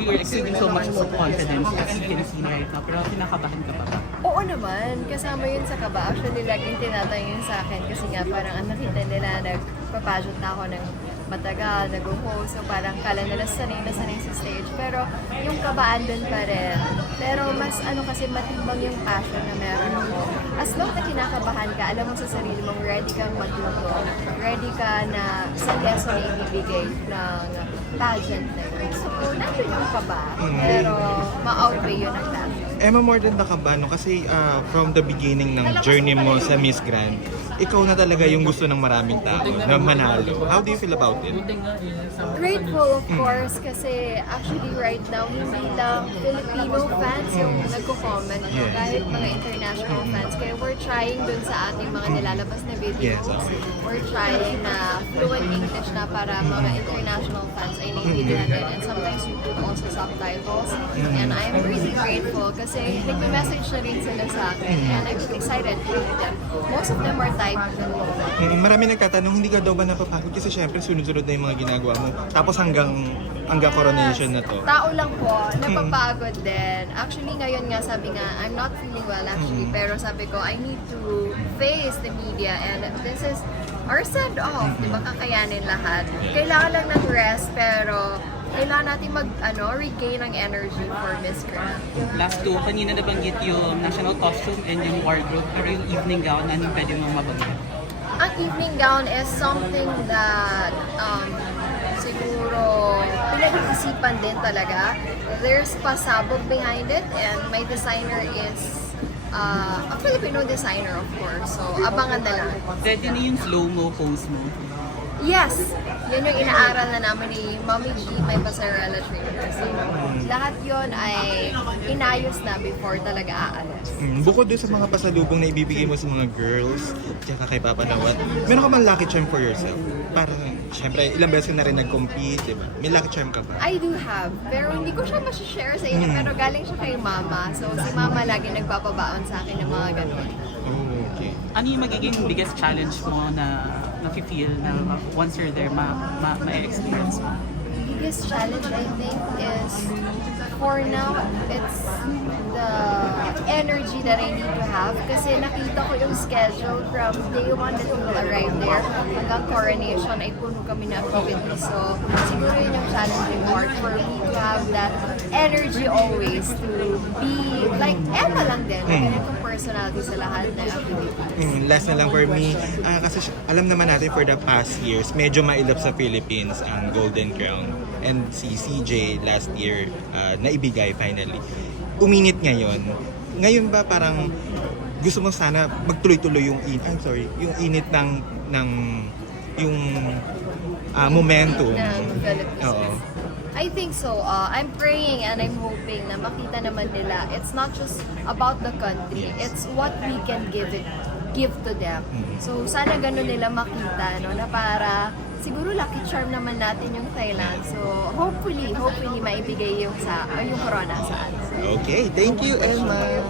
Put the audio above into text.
You're exuding so much of confidence as you can see right now, pero kinakabahan ka pa ba? Oo naman, kasama yun sa kaba. Actually, laging tinatanong yun sa akin kasi nga parang nakita nila nagpa-pageant na ako ng matagal, nag-host, so parang kala nila sanay sa stage. Pero yung kabaan dun pa rin. Pero mas kasi matimbang yung passion na meron ako. As long na kinakabahan ka, alam mo sa sarili mong ready kang matuto, ready ka na sa lesson na ibibigay ng pageant na yun. So, nandun yung kaba, pero ma-outweigh yun ang passion. Emma, more than nakaba, no? Kasi from the beginning ng journey mo sa Miss Grand, ikaw na talaga yung gusto ng maraming tao na manalo. How do you feel about it? Grateful, of course, kasi actually right now, hindi lang Filipino fans yung nagko-comment, no? Yes. Kahit mga international fans. Kaya we're trying dun sa ating mga nilalabas na videos. Yes. We're trying na fluent English na para mga international fans ay naiintindihan din. And sometimes we put also subtitles. And I'm really grateful kasi nagme-message na rin sila sa akin. And I'm excited to meet them. Most of them are Thai people. Marami nagtatanong, hindi ka daw ba napapagod? Kasi syempre sunod-sunod na yung mga ginagawa mo. Tapos hanggang coronation na to. Tao lang po, napapagod din. Actually, ngayon nga, sabi nga, I'm not feeling well actually, pero sabi ko, I need to face the media and this is our send-off, di ba, kakayanin lahat. Kailangan lang ng rest, pero kailangan natin regain ang energy for Miss Grand. Last two, kanina nabanggit yung national costume and yung wardrobe, pero yung evening gown, anong pwede mong mabanggit? Ang evening gown is something that siguro pinag-iisipan din talaga. There's pasabog behind it and my designer is a Filipino designer, of course. So, abangan na lang. Pwede na yung slow-mo pose mo. Yes! Yun yung inaaral na namin ni Mommy G, my pasarela trainer. So, lahat yun ay inayos na before talaga aalis. Bukod doon sa mga pasalubong na ibibigay mo sa mga girls, tsaka kay Papa Nawat, meron ka bang lucky charm for yourself? Para, syempre, ilang beses ka na rin nag-compete, di ba? May lucky charm ka ba? I do have, pero hindi ko siya share sa inyo, pero galing siya kay Mama. So, si Mama lagi nagpapabaon sa akin ng mga ganun. Oh, okay. Ano yung magiging biggest challenge mo na nafe-feel na once you're there, ma-experience mo? Biggest challenge I think is for now it's the energy that I need to have kasi nakita ko yung schedule from day one that we will arrive there hanggang coronation ay puno kami na activities, so siguro yun yung challenging part for me to have that energy always to be like Emma lang din, ganitong personality sa lahat ng activities. Last na lang for me, kasi alam naman natin for the past years, medyo mailap sa Philippines ang Golden Crown. And si CJ last year, naibigay finally. Uminit ngayon. Ngayon ba parang gusto mo sana magtuloy-tuloy yung yung init ng yung momentum. Ng Philippines. Oo. I think so. I'm praying and I'm hoping na makita naman nila. It's not just about the country. Yes. It's what we can give to them. So sana ganun nila makita, no, na para siguro lucky charm naman natin yung Thailand. So hopefully maibigay yung corona sa atin. Okay, thank you, Emma.